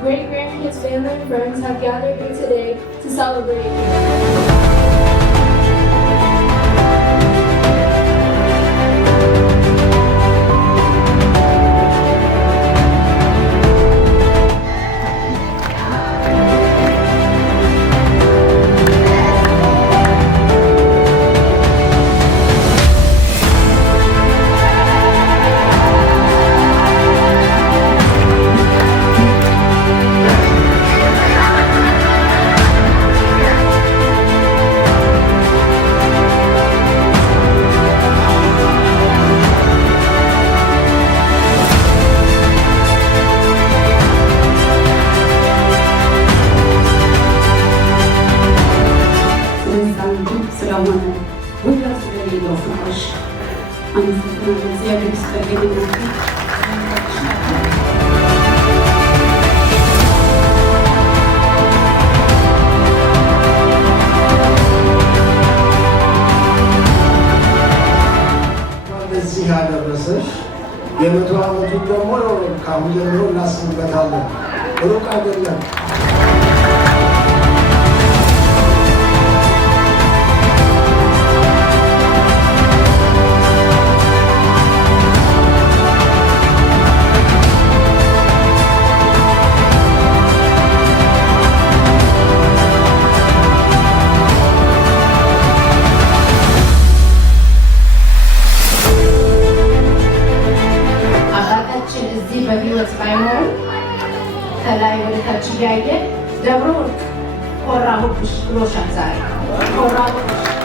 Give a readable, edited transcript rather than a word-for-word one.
Great-grandkids, family, and friends have gathered here today to celebrate you. በዚህ ያደረሰሽ የመቶ ዓመቱን ደግሞ ከአሁን ጀምሮ እናስብበታለን። ሩቅ አይደለም። በህይወት ባይኖር ከላይ ወደ ታች እያየ ደብረ ወርቅ ኮራሁብሽ ብሎሻል ዛሬ ኮራሁብሽ